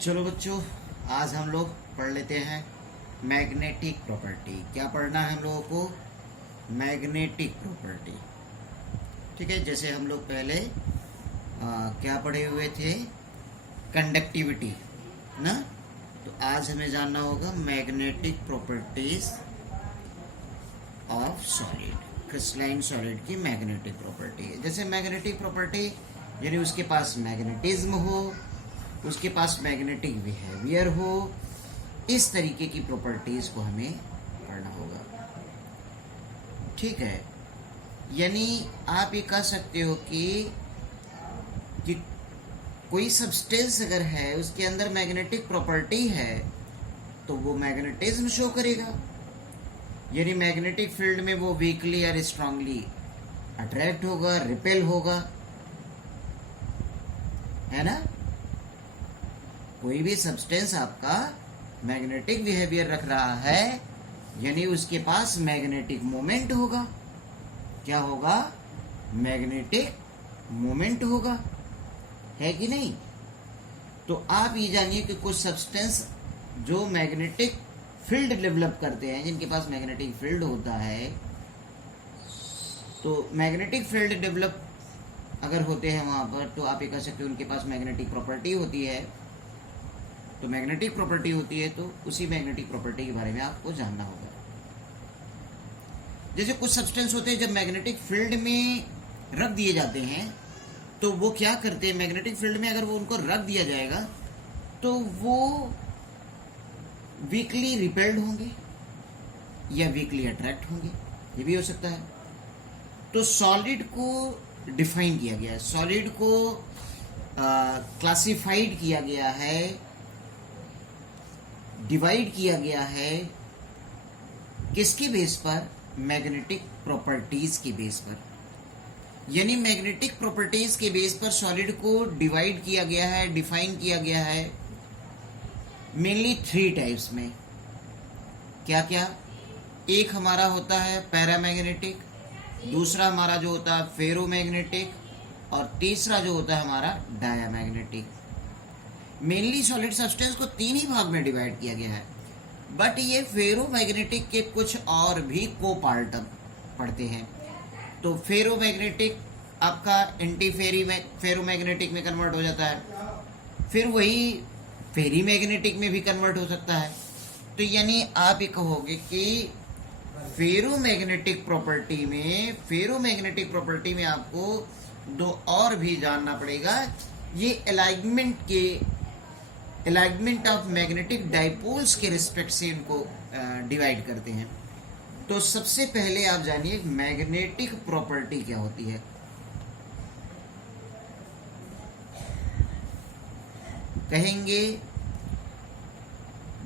चलो बच्चों, आज हम लोग पढ़ लेते हैं मैग्नेटिक प्रॉपर्टी। क्या पढ़ना है हम लोगों को? Magnetic property. ठीक है, जैसे हम लोग पहले क्या पढ़े हुए थे? कंडक्टिविटी ना। तो आज हमें जानना होगा magnetic properties of solid, crystalline solid की मैग्नेटिक प्रॉपर्टी। जैसे मैग्नेटिक प्रॉपर्टी यानी उसके पास मैग्नेटिज्म हो, उसके पास मैग्नेटिक बिहेवियर हो, इस तरीके की प्रॉपर्टीज को हमें पढ़ना होगा। ठीक है, यानी आप ये कह सकते हो कि कोई सब्सटेंस अगर है उसके अंदर मैग्नेटिक प्रॉपर्टी है तो वो मैग्नेटिज्म शो करेगा। यानी मैग्नेटिक फील्ड में वो वीकली और स्ट्रांगली अट्रैक्ट होगा, रिपेल होगा, है ना। कोई भी सब्सटेंस आपका मैग्नेटिक बिहेवियर रख रहा है यानी उसके पास मैग्नेटिक मोमेंट होगा। क्या होगा? मैग्नेटिक मोमेंट होगा, है कि नहीं? तो आप ये जानिए कि कुछ सब्सटेंस जो मैग्नेटिक फील्ड डेवलप करते हैं, जिनके पास मैग्नेटिक फील्ड होता है, तो मैग्नेटिक फील्ड डेवलप अगर होते हैं वहां पर, तो आप ये कह सकते हो उनके पास मैग्नेटिक प्रॉपर्टी होती है। तो मैग्नेटिक प्रॉपर्टी होती है तो उसी मैग्नेटिक प्रॉपर्टी के बारे में आपको जानना होगा। जैसे कुछ सब्सटेंस होते हैं जब मैग्नेटिक फील्ड में रख दिए जाते हैं तो वो क्या करते हैं, मैग्नेटिक फील्ड में अगर वो उनको रख दिया जाएगा तो वो वीकली रिपेल्ड होंगे या वीकली अट्रैक्ट होंगे, ये भी हो सकता है। तो सॉलिड को डिफाइन किया गया है, सॉलिड को क्लासिफाइड किया गया है, डिवाइड किया गया है। किसके बेस पर? मैग्नेटिक प्रॉपर्टीज के बेस पर। यानी मैग्नेटिक प्रॉपर्टीज के बेस पर सॉलिड को डिवाइड किया गया है, डिफाइन किया गया है मेनली 3 टाइप्स में। क्या क्या? एक हमारा होता है पैरामैग्नेटिक, दूसरा हमारा जो होता है फेरोमैग्नेटिक, और तीसरा जो होता है हमारा डायामैग्नेटिक। मेनली सॉलिड सब्सटेंस को 3 ही भाग में डिवाइड किया गया है, बट ये फेरोमैग्नेटिक के कुछ और भी को पार्ट पढ़ते हैं। तो फेरोमैग्नेटिक आपका एंटी फेरोमैग्नेटिक में कन्वर्ट हो जाता है, फिर वही फेरी मैग्नेटिक में भी कन्वर्ट हो सकता है। तो यानी आप ये कहोगे कि फेरोमैग्नेटिक प्रॉपर्टी में आपको 2 और भी जानना पड़ेगा। ये अलाइनमेंट ऑफ मैग्नेटिक डाइपोल्स के रिस्पेक्ट से इनको डिवाइड करते हैं। तो सबसे पहले आप जानिए मैग्नेटिक प्रॉपर्टी क्या होती है। कहेंगे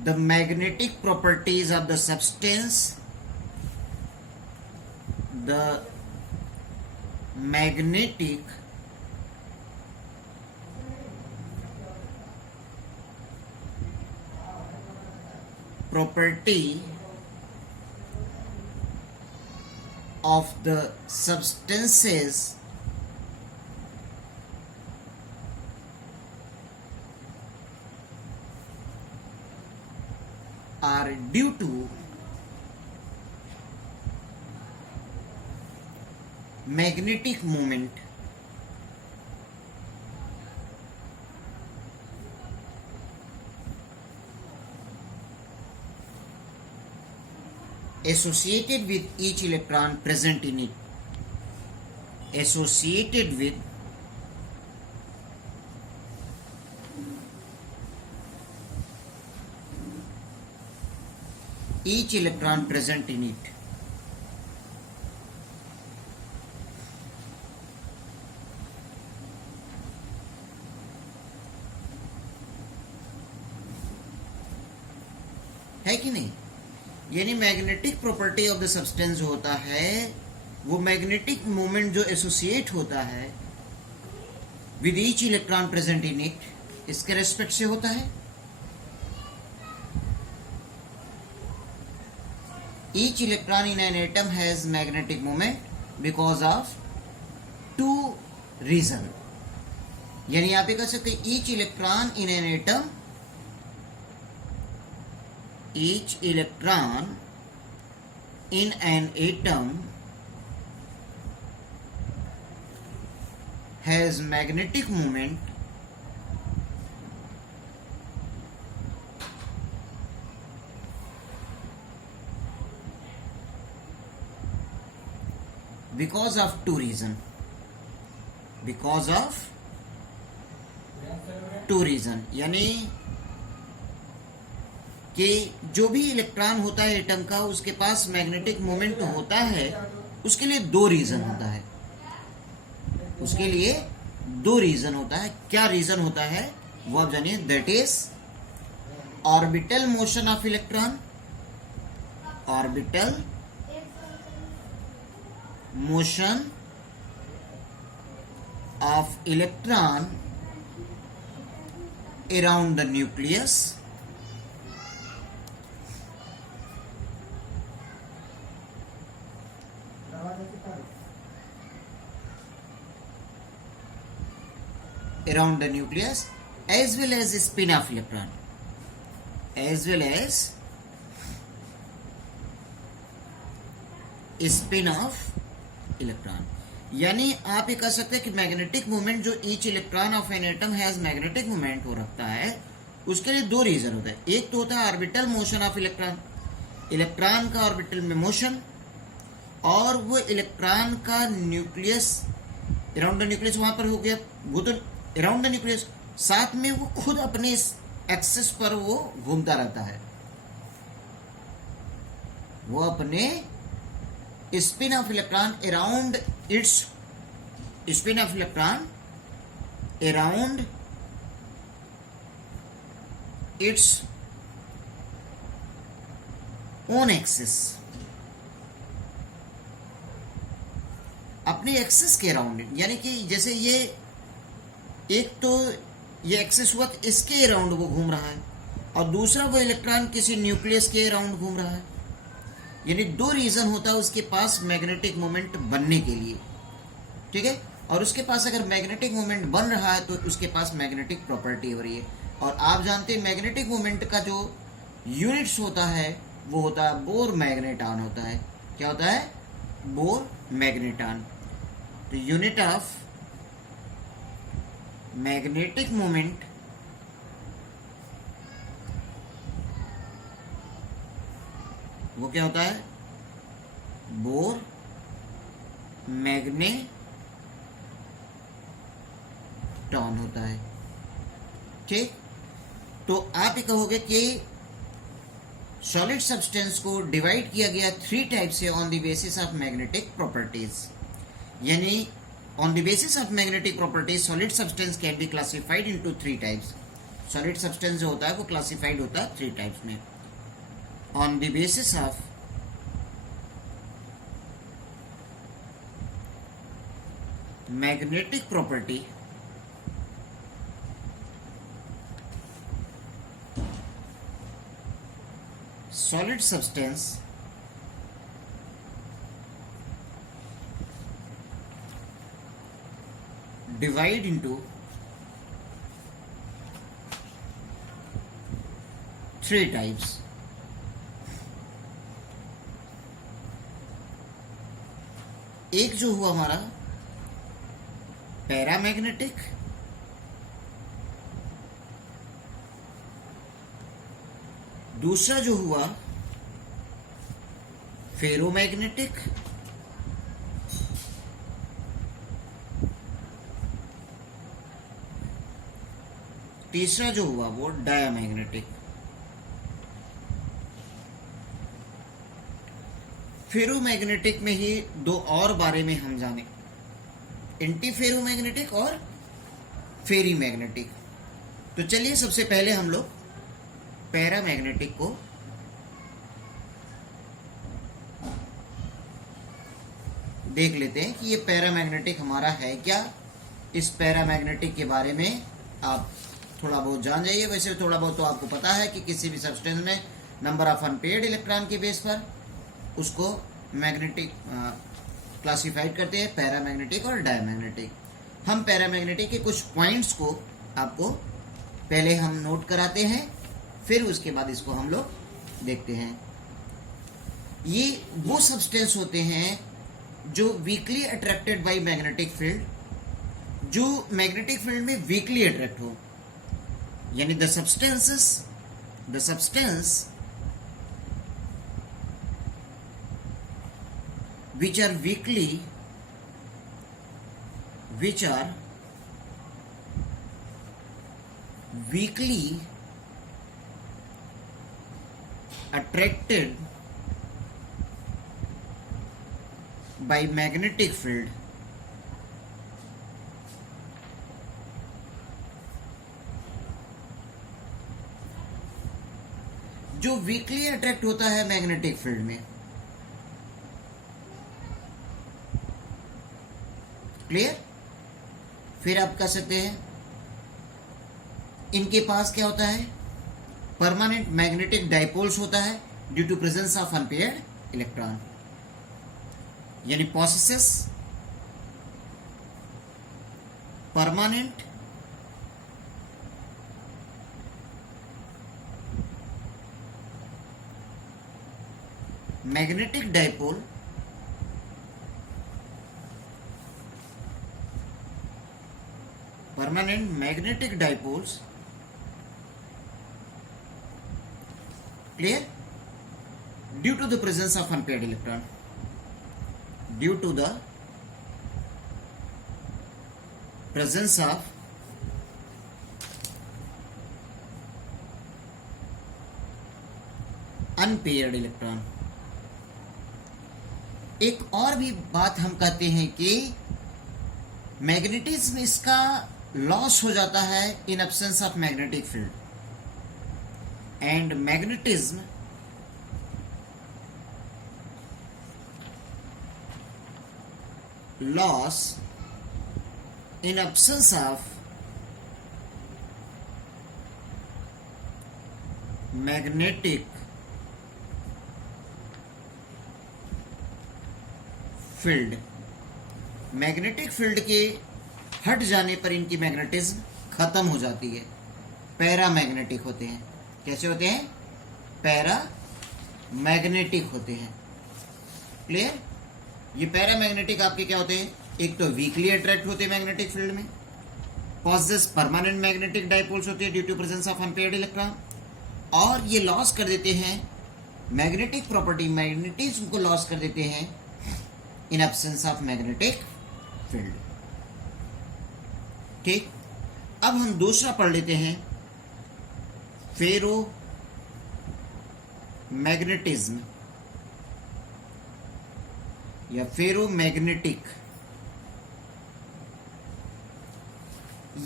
the magnetic properties of the substance, the magnetic property of the substances are due to magnetic moment associated with each electron present in it, associated with each electron present in it. है कि नहीं? यानी magnetic property of the substance होता है वो magnetic moment जो associate होता है with each electron present in it, इसके रेस्पेक्ट से होता है। Each electron in an atom has magnetic moment because of 2 reason. यानी आप ये कह सकते each electron in an atom each electron in an atom has magnetic moment because of two reasons. Because of two reasons, यानी कि जो भी electron होता है एटम का, उसके पास मैग्नेटिक मोमेंट होता है, उसके लिए दो रीजन होता है। उसके लिए दो रीजन होता है। क्या रीजन होता है वो आप जानिए। That is orbital motion of electron, orbital motion of electron around the nucleus, as well as spin of electron, as well as spin of electron। यानी आप ये कह सकते हैं कि मैग्नेटिक मोमेंट जो each electron of N atom has magnetic moment हो रखता है, उसके लिए दो रीजन होता है। एक तो होता है orbital motion of electron, electron का ऑर्बिटल में मोशन, और वो इलेक्ट्रॉन का न्यूक्लियस, अराउंड द न्यूक्लियस वहां पर हो गया, वो तो अराउंड द न्यूक्लियस, साथ में वो खुद अपने एक्सिस पर वो घूमता रहता है, वो अपने spin of electron around its spin of electron around its own axis, अपने एक्सिस के अराउंड। यानी कि जैसे ये एक तो ये एक्सिस हुआ, इसके अराउंड वो घूम रहा है, और दूसरा वो इलेक्ट्रॉन किसी न्यूक्लियस के अराउंड घूम रहा है। यानी दो रीजन होता है उसके पास मैग्नेटिक मोमेंट बनने के लिए, ठीक है। और उसके पास अगर मैग्नेटिक मोमेंट बन रहा है तो उसके पास मैग्नेटिक प्रॉपर्टी हो रही है। और आप जानते हैं मैग्नेटिक मोमेंट का जो यूनिट्स होता है वो होता है बोर मैग्नेटॉन होता है। क्या होता है? Bore magneton. तो यूनिट ऑफ मैग्नेटिक मोमेंट वो क्या होता है? बोर मैग्नेटॉन होता है, ठीक। तो आप ये कहोगे कि सॉलिड सब्सटेंस को डिवाइड किया गया थ्री टाइप से on the basis of magnetic properties. यानी on the basis of magnetic properties solid substance can be classified into three types. Solid substance जो होता है वो क्लासिफाइड होता है थ्री टाइप्स में। On the basis of magnetic property, solid substance divide into three types। एक जो हुआ हमारा पैरामैग्नेटिक, दूसरा जो हुआ फेरोमैग्नेटिक, तीसरा जो हुआ वो डायामैग्नेटिक। फेरोमैग्नेटिक में ही दो और बारे में हम जाने, एंटी फेरोमैग्नेटिक और फेरीमैग्नेटिक। तो चलिए सबसे पहले हम लोग पैरामैग्नेटिक को देख लेते हैं कि ये पैरामैग्नेटिक हमारा है क्या। इस पैरामैग्नेटिक के बारे में आप थोड़ा बहुत जान जाइए। वैसे थोड़ा बहुत तो आपको पता है कि किसी भी सब्सटेंस में नंबर ऑफ अनपेयर्ड इलेक्ट्रॉन के बेस पर उसको मैग्नेटिक क्लासिफाइड करते हैं, पैरामैग्नेटिक और डायमैग्नेटिक। हम पैरामैग्नेटिक के कुछ पॉइंट्स को आपको पहले हम नोट कराते हैं, फिर उसके बाद इसको हम लोग देखते हैं। ये वो सब्सटेंस होते हैं जो weekly attracted by magnetic field, जो मैग्नेटिक फील्ड में वीकली अट्रैक्ट हो, यानी the substance which are weakly attracted by magnetic field, जो वीकली अट्रैक्ट होता है मैग्नेटिक फील्ड में। क्लियर? फिर आप कह सकते हैं इनके पास क्या होता है, परमानेंट मैग्नेटिक डाइपोल्स होता है due to presence of unpaired electron, यानी possesses permanent magnetic dipole permanent magnetic dipoles, clear, due to the presence of unpaired electron, due to the presence of unpaired electron। एक और भी बात हम कहते हैं कि मैग्नेटिज्म इसका लॉस हो जाता है इन absence of magnetic field, and magnetism loss in absence of magnetic field. Magnetic field के हट जाने पर इनकी मैग्नेटिज्म खत्म हो जाती है, पैरा मैग्नेटिक होते हैं। कैसे होते हैं? पैरा मैग्नेटिक होते हैं। क्लियर? ये पैरा मैग्नेटिक आपके क्या होते हैं? एक तो वीकली अट्रैक्ट होते हैं मैग्नेटिक फील्ड में, पॉसेस परमानेंट मैग्नेटिक डाइपोल्स होते हैं due to presence of unpaired electron, और ये लॉस कर देते हैं मैग्नेटिक प्रॉपर्टी, मैग्नेटिज्म को लॉस कर देते हैं in absence of magnetic field. ठीक, अब हम दूसरा पढ़ लेते हैं, फेरो मैग्नेटिज्म या फेरो मैग्नेटिक।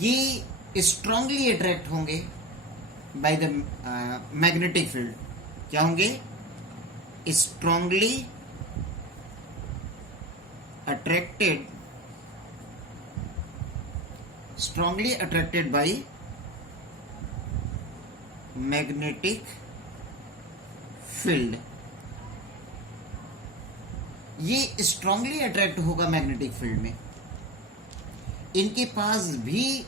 ये स्ट्रांगली अट्रैक्ट होंगे बाय द मैग्नेटिक फील्ड। क्या होंगे? Strongly attracted by magnetic field। ये स्ट्रांगली अट्रैक्ट होगा मैग्नेटिक फील्ड में। इनके पास भी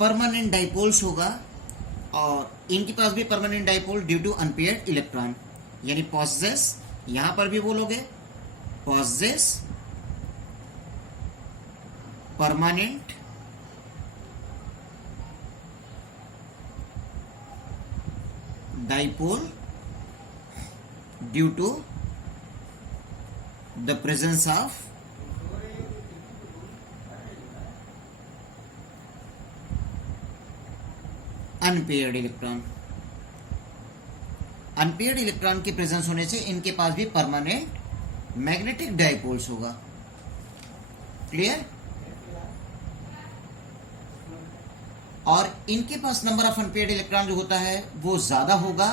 परमानेंट डाइपोल्स होगा, और इनके पास भी permanent dipole due to unpaired electron, यानी पॉसेस, यहां पर भी बोलोगे possess permanent dipole due to the presence of unpaired electron. Unpaired electron की प्रेजेंस होने से इनके पास भी परमानेंट मैग्नेटिक डाइपोल्स होगा। क्लियर? और इनके पास नंबर ऑफ अनपेयर्ड इलेक्ट्रॉन जो होता है वो ज्यादा होगा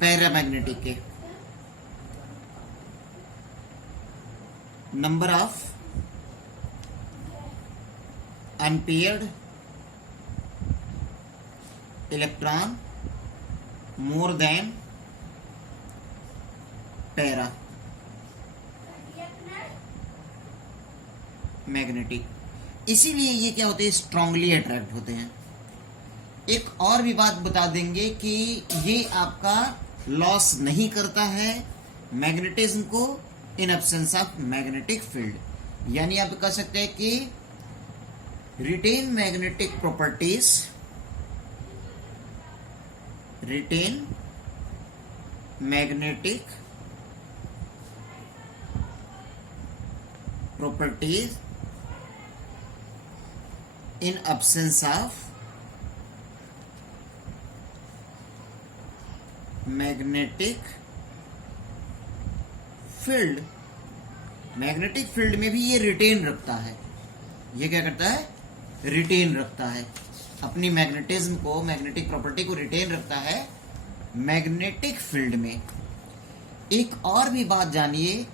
पैरामैग्नेटिक के। Number of unpaired electron more than paramagnetic. इसीलिए ये क्या होते हैं? स्ट्रांगली अट्रैक्ट होते हैं। एक और भी बात बता देंगे कि ये आपका लॉस नहीं करता है मैग्नेटिज्म को in absence of magnetic field. यानी आप कह सकते हैं कि retain magnetic properties, retain magnetic properties in absence of magnetic field. Magnetic field में भी ये रिटेन रखता है। ये क्या करता है? रिटेन रखता है अपनी मैग्नेटिज्म को, मैग्नेटिक प्रॉपर्टी को रिटेन रखता है मैग्नेटिक फील्ड में। एक और भी बात जानिए,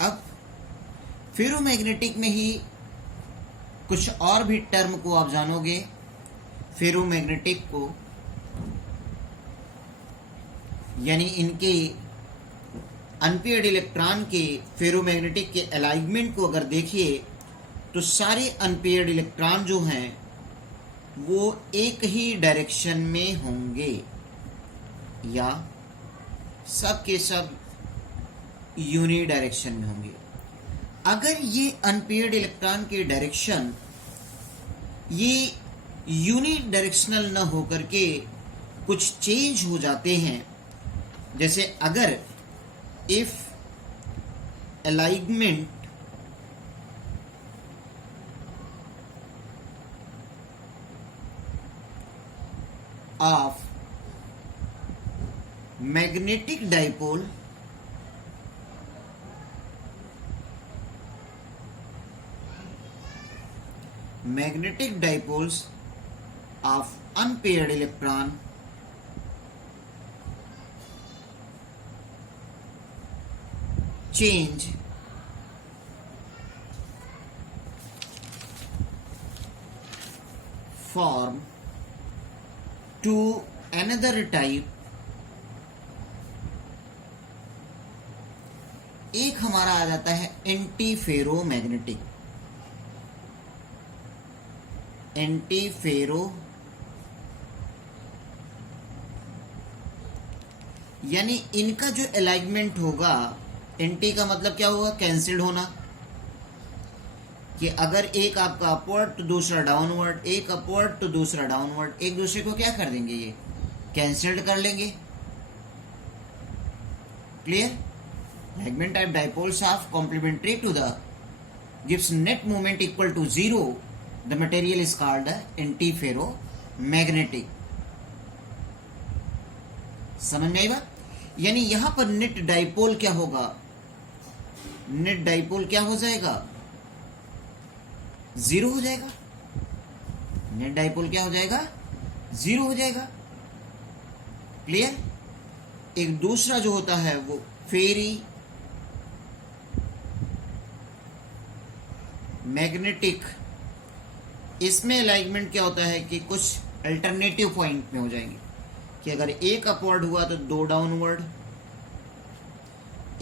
अब फेरोमैग्नेटिक में ही कुछ और भी टर्म को आप जानोगे फेरोमैग्नेटिक को, यानी इनके अनपेयर्ड इलेक्ट्रॉन के फेरोमैग्नेटिक के अलाइनमेंट को अगर देखिए तो सारे अनपेयर्ड इलेक्ट्रॉन जो हैं वो एक ही डायरेक्शन में होंगे या सब के सब यूनि डायरेक्शन में होंगे। अगर ये अनपेयर्ड इलेक्ट्रॉन के डायरेक्शन ये यूनि डायरेक्शनल न होकर के कुछ चेंज हो जाते हैं, जैसे अगर if alignment of magnetic dipole magnetic dipoles of unpaired electron change form to another type। एक हमारा आ जाता है एंटी फेरोमैग्नेटिक, एंटी फेरो यानी इनका जो अलाइनमेंट होगा, एंटी का मतलब क्या होगा? कैंसिल्ड होना, कि अगर एक आपका अपवर्ड तो दूसरा डाउनवर्ड, एक अपवर्ड तो दूसरा डाउनवर्ड, एक दूसरे को क्या कर देंगे? ये कैंसिल्ड कर लेंगे। Clear? Alignment type dipoles are complementary to the gives net moment equal to 0. The material is called the antiferromagnetic। समझ में आई बात? यानी यहां पर नेट डाइपोल क्या होगा? नेट डाइपोल क्या हो जाएगा? 0 हो जाएगा। नेट डाइपोल क्या हो जाएगा? 0 हो जाएगा। क्लियर? एक दूसरा जो होता है वो फेरी मैग्नेटिक, इसमें अलाइनमेंट क्या होता है कि कुछ अल्टरनेटिव पॉइंट में हो जाएंगे, कि अगर एक अपवर्ड हुआ तो 2 डाउनवर्ड,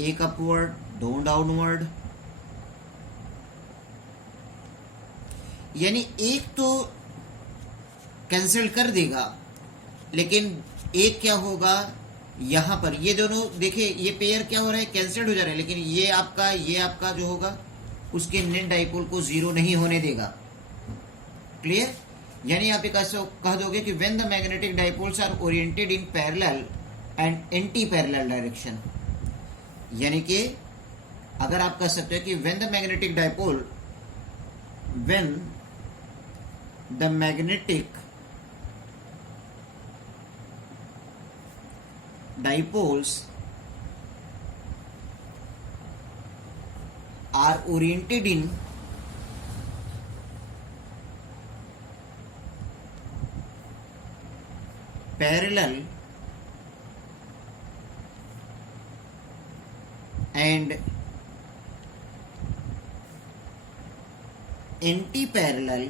एक अपवर्ड 2 डाउनवर्ड, यानी एक तो कैंसिल कर देगा, लेकिन एक क्या होगा? यहां पर ये दोनों देखिए, ये पेयर क्या हो रहा है? कैंसिल्ड हो जा रहा है, लेकिन ये आपका जो होगा उसके नेट डाइपोल को 0 नहीं होने देगा। क्लियर? यानी आप एक ऐसा कह दोगे कि when the magnetic dipoles are oriented in parallel and anti parallel direction, यानी कि अगर आप कह सकते हो कि when the magnetic dipoles are oriented in parallel and anti-parallel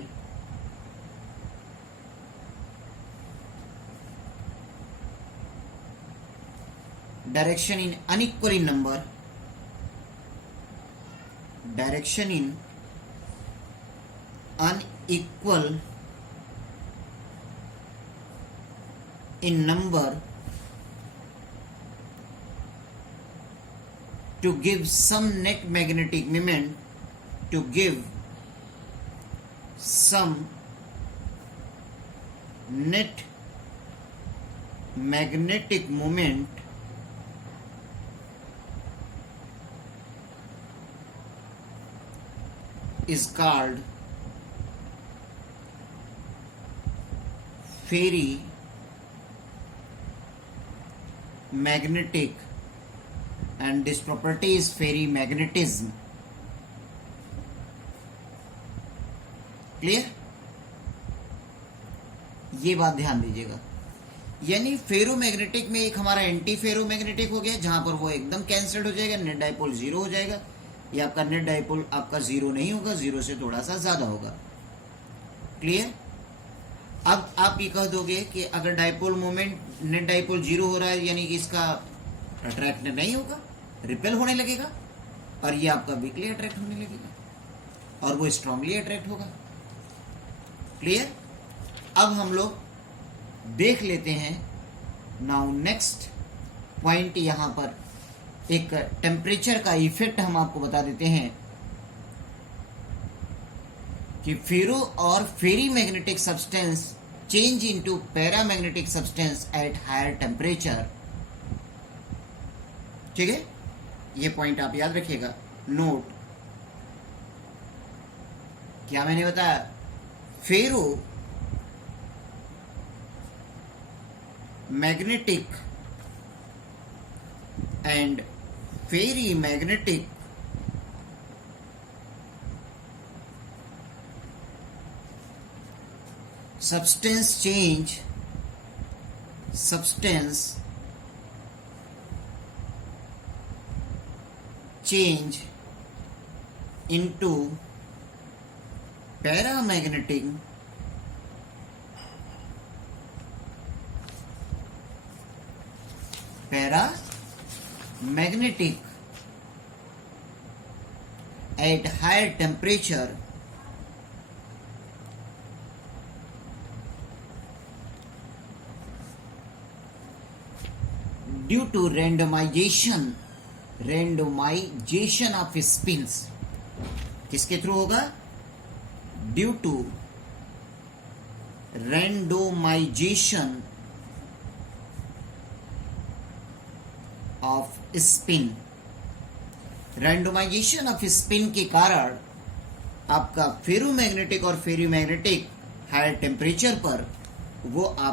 direction in unequal in number, direction in unequal in number to give some net magnetic moment is called ferry magnetic, and this property is ferry magnetism. Clear? ये बात ध्यान दीजिएगा। यानी ferromagnetic में एक हमारा anti ferromagnetic हो गया, जहां पर वो एकदम कैंसल्ड हो जाएगा, नेट डाइपोल जीरो हो जाएगा। ये आपका नेट डाइपोल आपका जीरो नहीं होगा, जीरो से थोड़ा सा ज्यादा होगा। क्लियर? अब आप ये कह दोगे कि अगर dipole moment net dipole zero हो रहा है, यानी कि इसका अट्रैक्ट नहीं होगा, रिपेल होने लगेगा, और ये आपका वीकली अट्रैक्ट होने लगेगा, और वो स्ट्रांगली अट्रैक्ट होगा। क्लियर? अब हम लोग देख लेते हैं। नाउ नेक्स्ट पॉइंट, यहां पर एक टेम्परेचर का इफेक्ट हम आपको बता देते हैं कि फेरो और ferrimagnetic substance change into paramagnetic substance at higher temperature. ठीक है, ये पॉइंट आप याद रखिएगा। नोट, क्या मैंने बताया? Ferromagnetic and ferrimagnetic substance change into paramagnetic at higher temperature due to randomization of spins। किसके थ्रू होगा? Due to randomization of spin. Randomization of spin के कारण आपका फेरोमैग्नेटिक और फेरीमैग्नेटिक हायर टेम्परेचर पर वो